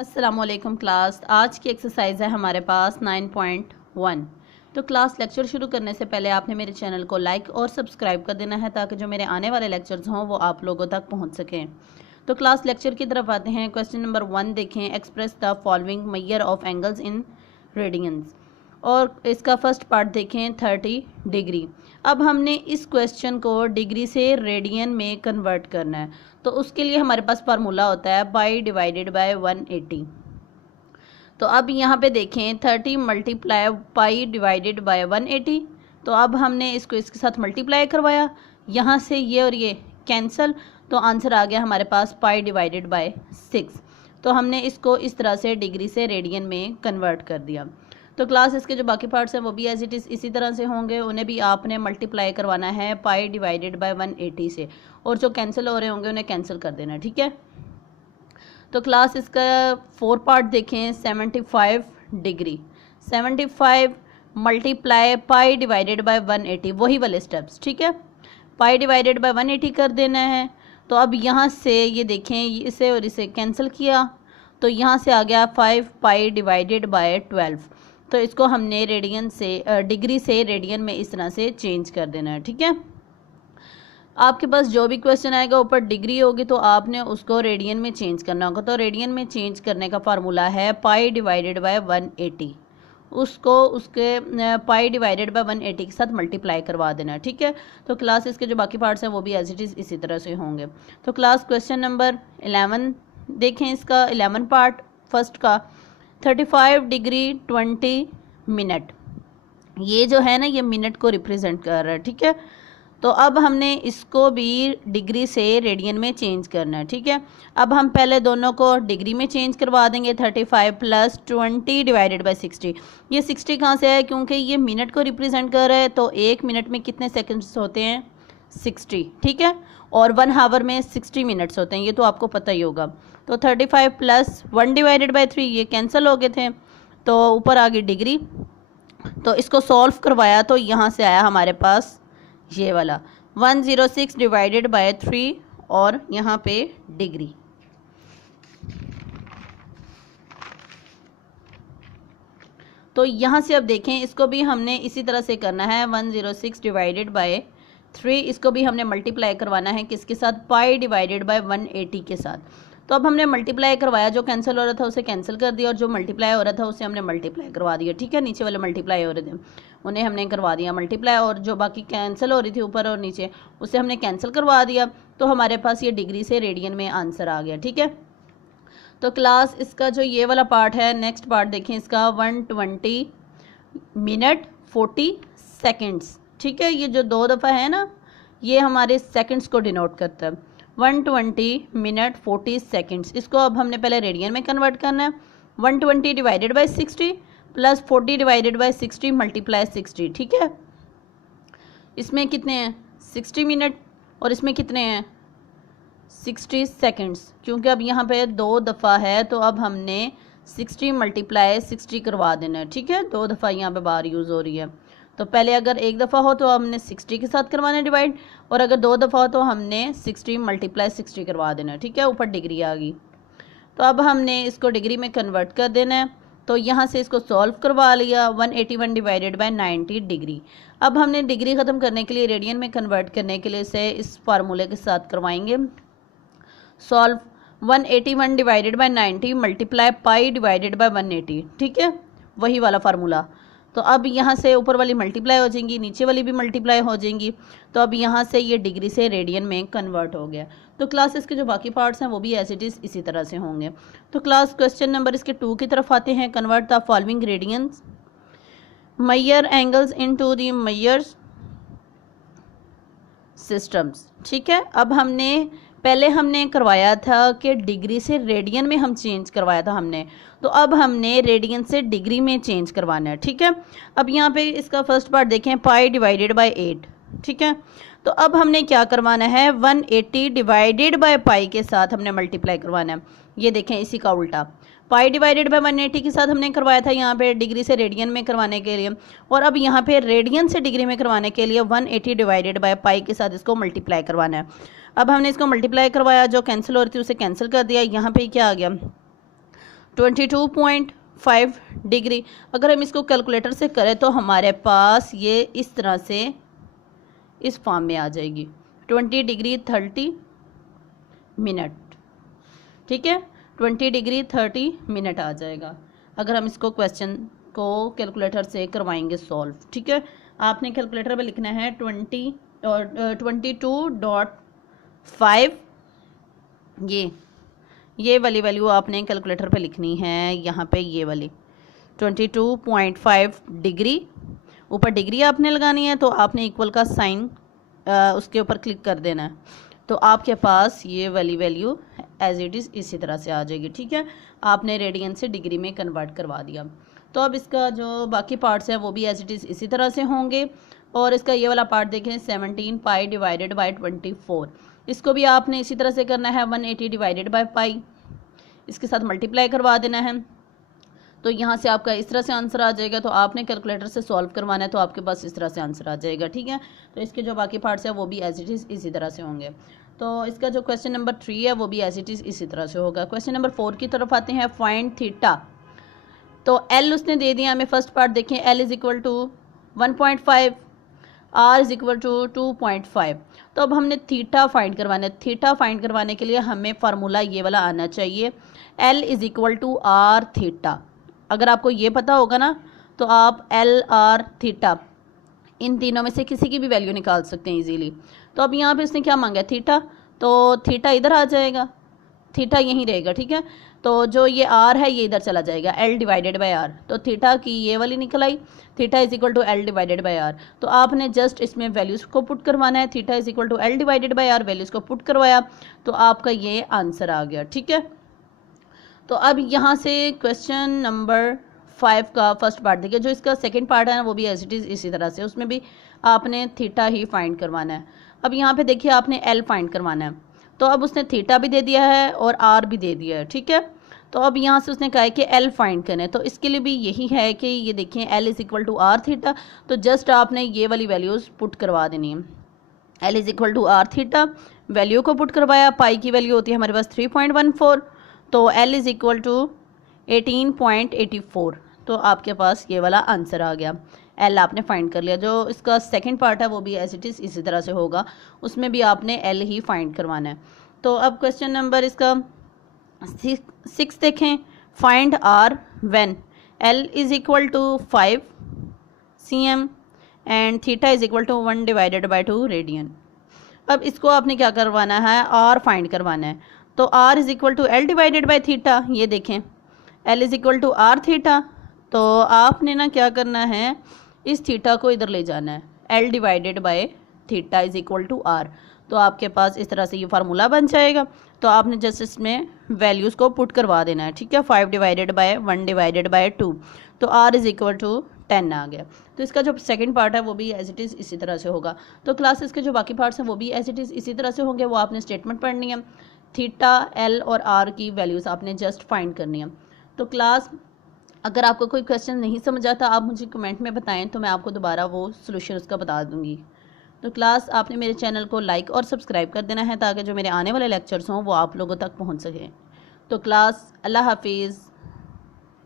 अस्सलामुअलैकुम क्लास। आज की एक्सरसाइज है हमारे पास 9.1। तो क्लास लेक्चर शुरू करने से पहले आपने मेरे चैनल को लाइक और सब्सक्राइब कर देना है ताकि जो मेरे आने वाले लेक्चर्स हों वो आप लोगों तक पहुंच सकें। तो क्लास लेक्चर की तरफ आते हैं। क्वेश्चन नंबर 1 देखें। Express the following measure of angles in radiance. और इसका फर्स्ट पार्ट देखें 30 डिग्री। अब हमने इस क्वेश्चन को डिग्री से रेडियन में कन्वर्ट करना है, तो उसके लिए हमारे पास फार्मूला होता है पाई डिवाइडेड बाय 180। तो अब यहाँ पे देखें 30 मल्टीप्लाई पाई डिवाइडेड बाय 180। तो अब हमने इसको इसके साथ मल्टीप्लाई करवाया, यहाँ से ये और ये कैंसिल, तो आंसर आ गया हमारे पास पाई डिवाइडेड बाय 6। तो हमने इसको इस तरह से डिग्री से रेडियन में कन्वर्ट कर दिया। तो क्लास इसके जो बाकी पार्ट्स हैं वो भी एज इट इज़ इसी तरह से होंगे, उन्हें भी आपने मल्टीप्लाई करवाना है पाई डिवाइडेड बाय 180 से, और जो कैंसिल हो रहे होंगे उन्हें कैंसिल कर देना, ठीक है। तो क्लास इसका 4 पार्ट देखें। 75 degree, 75 multiply pi divided by 180, वही वाले स्टेप्स, ठीक है। पाई डिवाइडेड बाय 180 कर देना है। तो अब यहाँ से ये देखें, इसे और इसे कैंसिल किया, तो यहाँ से आ गया 5 पाई डिवाइडेड बाय 12। तो इसको हमने रेडियन से डिग्री से रेडियन में इस तरह से चेंज कर देना है, ठीक है। आपके पास जो भी क्वेश्चन आएगा ऊपर डिग्री होगी तो आपने उसको रेडियन में चेंज करना होगा। तो रेडियन में चेंज करने का फार्मूला है पाई डिवाइडेड बाय 180। उसको उसके पाई डिवाइडेड बाय 180 के साथ मल्टीप्लाई करवा देना, ठीक है। तो क्लास इसके जो बाकी पार्ट्स हैं वो भी एज इट इज़ इसी तरह से होंगे। तो क्लास क्वेश्चन नंबर 11 देखें। इसका 11 पार्ट फर्स्ट का 35 डिग्री 20 मिनट, ये जो है ना ये मिनट को रिप्रेजेंट कर रहा है, ठीक है। तो अब हमने इसको भी डिग्री से रेडियन में चेंज करना है, ठीक है। अब हम पहले दोनों को डिग्री में चेंज करवा देंगे। 35 प्लस 20 डिवाइडेड बाय 60। ये 60 कहाँ से है, क्योंकि ये मिनट को रिप्रेजेंट कर रहा है, तो एक मिनट में कितने सेकंड्स होते हैं 60, ठीक है। और 1 आवर में 60 मिनट्स होते हैं, ये तो आपको पता ही होगा। तो 35 प्लस 1 डिवाइडेड बाय 3, ये कैंसिल हो गए थे, तो ऊपर आ गई डिग्री। तो इसको सॉल्व करवाया तो यहाँ से आया हमारे पास ये वाला 106 डिवाइडेड बाय 3 और यहाँ पे डिग्री। तो यहाँ से अब देखें, इसको भी हमने इसी तरह से करना है। 106 डिवाइडेड बाय 3, इसको भी हमने मल्टीप्लाई करवाना है किसके साथ, पाई डिवाइडेड बाय 180 के साथ। तो अब हमने मल्टीप्लाई करवाया, जो कैंसिल हो रहा था उसे कैंसिल कर दिया और जो मल्टीप्लाई हो रहा था उसे हमने मल्टीप्लाई करवा दिया, ठीक है। नीचे वाले मल्टीप्लाई हो रहे थे उन्हें हमने करवा दिया मल्टीप्लाई, और जो बाकी कैंसिल हो रही थी ऊपर और नीचे उसे हमने कैंसिल करवा दिया। तो हमारे पास ये डिग्री से रेडियन में आंसर आ गया, ठीक है। तो क्लास इसका जो ये वाला पार्ट है, नेक्स्ट पार्ट देखें इसका 120 मिनट 40 सेकेंड्स, ठीक है। ये जो 2 दफ़ा है ना, ये हमारे सेकंड्स को डिनोट करता है। 120 मिनट 40 सेकेंड्स, इसको अब हमने पहले रेडियन में कन्वर्ट करना है। 120 divided by 60 plus 40 divided by 60 multiply 60, ठीक है। इसमें कितने हैं 60 मिनट और इसमें कितने हैं 60 सेकेंड्स, क्योंकि अब यहाँ पे 2 दफ़ा है तो अब हमने 60 मल्टीप्लाई 60 करवा देना है, ठीक है। 2 दफ़ा यहाँ पे बार यूज़ हो रही है, तो पहले अगर 1 दफ़ा हो तो हमने 60 के साथ करवाना है डिवाइड, और अगर 2 दफ़ा हो तो हमने 60 मल्टीप्लाई 60 करवा देना है, ठीक है। ऊपर डिग्री आ गई, तो अब हमने इसको डिग्री में कन्वर्ट कर देना है। तो यहाँ से इसको सॉल्व करवा लिया। 181 डिवाइडेड बाय 90 डिग्री। अब हमने डिग्री ख़त्म करने के लिए रेडियन में कन्वर्ट करने के लिए से इस फार्मूले के साथ करवाएंगे solve. 181 divided by 90 multiply pi divided by 180, ठीक है, वही वाला फार्मूला। तो अब यहाँ से ऊपर वाली मल्टीप्लाई हो जाएंगी, नीचे वाली भी मल्टीप्लाई हो जाएंगी। तो अब यहाँ से ये डिग्री से रेडियन में कन्वर्ट हो गया। तो क्लास इसके जो बाकी पार्ट्स हैं वो भी एज इट इज़ इसी तरह से होंगे। तो क्लास क्वेश्चन नंबर इसके 2 की तरफ आते हैं। Convert the following radians measure angles into the measures systems, ठीक है। अब पहले हमने करवाया था कि डिग्री से रेडियन में हम चेंज करवाया था हमने, तो अब हमने रेडियन से डिग्री में चेंज करवाना है, ठीक है। अब यहाँ पे इसका फर्स्ट पार्ट देखें, पाई डिवाइडेड बाय 8, ठीक है। तो अब हमने क्या करवाना है, 180 डिवाइडेड बाय पाई के साथ हमने मल्टीप्लाई करवाना है। ये देखें इसी का उल्टा, पाई डिवाइडेड बाय 180 के साथ हमने करवाया था यहाँ पे डिग्री से रेडियन में करवाने के लिए, और अब यहाँ पे रेडियन से डिग्री में करवाने के लिए 180 डिवाइडेड बाय पाई के साथ इसको मल्टीप्लाई करवाना है। अब हमने इसको मल्टीप्लाई करवाया, जो कैंसिल हो रही थी उसे कैंसिल कर दिया। यहाँ पे क्या आ गया 22.5 डिग्री। अगर हम इसको कैलकुलेटर से करें तो हमारे पास ये इस तरह से इस फॉर्म में आ जाएगी 20 डिग्री 30 मिनट। ठीक है, 20 डिग्री 30 मिनट आ जाएगा अगर हम इसको क्वेश्चन को कैलकुलेटर से करवाएंगे सॉल्व। ठीक है, आपने कैलकुलेटर पे लिखना है 22.5 ये वाली वैल्यू आपने कैलकुलेटर पे लिखनी है, यहाँ पे ये वाली 22.5 डिग्री, ऊपर डिग्री आपने लगानी है तो आपने इक्वल का साइन उसके ऊपर क्लिक कर देना है, तो आपके पास ये वाली वैल्यू एज इट इज़ इसी तरह से आ जाएगी। ठीक है, आपने रेडियन से डिग्री में कन्वर्ट करवा दिया। तो अब इसका जो बाकी पार्ट्स है वो भी एज इट इज़ इसी तरह से होंगे। और इसका ये वाला पार्ट देखें 17 पाई डिवाइडेड बाई 24, इसको भी आपने इसी तरह से करना है 180 डिवाइडेड बाई पाई, इसके साथ मल्टीप्लाई करवा देना है। तो यहाँ से आपका इस तरह से आंसर आ जाएगा। तो आपने कैलकुलेटर से सॉल्व करवाना है तो आपके पास इस तरह से आंसर आ जाएगा। ठीक है, तो इसके जो बाकी पार्ट्स है वो भी एज इट इज़ इसी तरह से होंगे। तो इसका जो क्वेश्चन नंबर 3 है वो भी एज इट इज़ इसी तरह से होगा। क्वेश्चन नंबर 4 की तरफ आते हैं। Find theta. तो एल उसने दे दिया हमें, फर्स्ट पार्ट देखें, L is equal to 1.5, R is equal to 2.5। तो अब हमने थीटा फाइंड करवाना है। थीटा फाइंड करवाने के लिए हमें फार्मूला ये वाला आना चाहिए, L is equal to R theta. अगर आपको ये पता होगा ना तो आप एल आर थीटा इन तीनों में से किसी की भी वैल्यू निकाल सकते हैं इजीली। तो अब यहाँ पे इसने क्या मांगा है, थीटा, तो थीटा इधर आ जाएगा, थीटा यहीं रहेगा। ठीक है, तो जो ये आर है ये इधर चला जाएगा, एल डिवाइडेड बाय आर, तो थीटा की ये वाली निकल आई, theta is equal to L divided by R. तो आपने जस्ट इसमें वैल्यूज़ को पुट करवाना है, theta is equal to L divided by R, values को पुट करवाया तो आपका ये आंसर आ गया। ठीक है, तो अब यहाँ से क्वेश्चन नंबर 5 का फर्स्ट पार्ट देखिए, जो इसका सेकंड पार्ट है ना वो भी एज इट इज़ इसी तरह से, उसमें भी आपने थीटा ही फाइंड करवाना है। अब यहाँ पे देखिए आपने एल फाइंड करवाना है, तो अब उसने थीटा भी दे दिया है और आर भी दे दिया है। ठीक है, तो अब यहाँ से उसने कहा है कि एल फाइंड करें, तो इसके लिए भी यही है कि ये देखें L is equal to R theta, तो जस्ट आपने ये वाली वैल्यूज़ पुट करवा देनी है। L is equal to R theta, value को पुट करवाया, पाई की वैल्यू होती है हमारे पास 3.14, तो एल इज़ इक्वल टू 18.84, तो आपके पास ये वाला आंसर आ गया। एल आपने फाइंड कर लिया। जो इसका सेकंड पार्ट है वो भी एज इट इज़ इसी तरह से होगा, उसमें भी आपने एल ही फाइंड करवाना है। तो अब क्वेश्चन नंबर इसका 6 देखें। Find R when L is equal to 5 cm and theta is equal to 1 divided by 2 radian. अब इसको आपने क्या करवाना है, आर फाइंड करवाना है, तो R is equal to L divided by theta, ये देखें L is equal to R theta, तो आपने ना क्या करना है, इस थीटा को इधर ले जाना है, L divided by theta is equal to R, तो आपके पास इस तरह से ये फार्मूला बन जाएगा। तो आपने जस्ट इसमें वैल्यूज़ को पुट करवा देना है। ठीक है, 5 डिवाइडेड बाय 1 डिवाइडेड बाय 2, तो आर इज़ इक्वल टू 10 आ गया। तो इसका जो सेकंड पार्ट है वो भी एज इट इज़ इसी तरह से होगा। तो क्लासेस के जो बाकी पार्ट्स हैं वो भी एज इट इज़ इसी तरह से होंगे, वो आपने स्टेटमेंट पढ़नी है, थीटा एल और आर की वैल्यूज़ आपने जस्ट फाइंड करनी है। तो क्लास अगर आपको कोई क्वेश्चन नहीं समझ आता आप मुझे कमेंट में बताएं, तो मैं आपको दोबारा वो सोल्यूशन उसका बता दूंगी। तो क्लास आपने मेरे चैनल को लाइक और सब्सक्राइब कर देना है ताकि जो मेरे आने वाले लेक्चर्स हों वो आप लोगों तक पहुंच सकें। तो क्लास अल्लाह हाफिज़।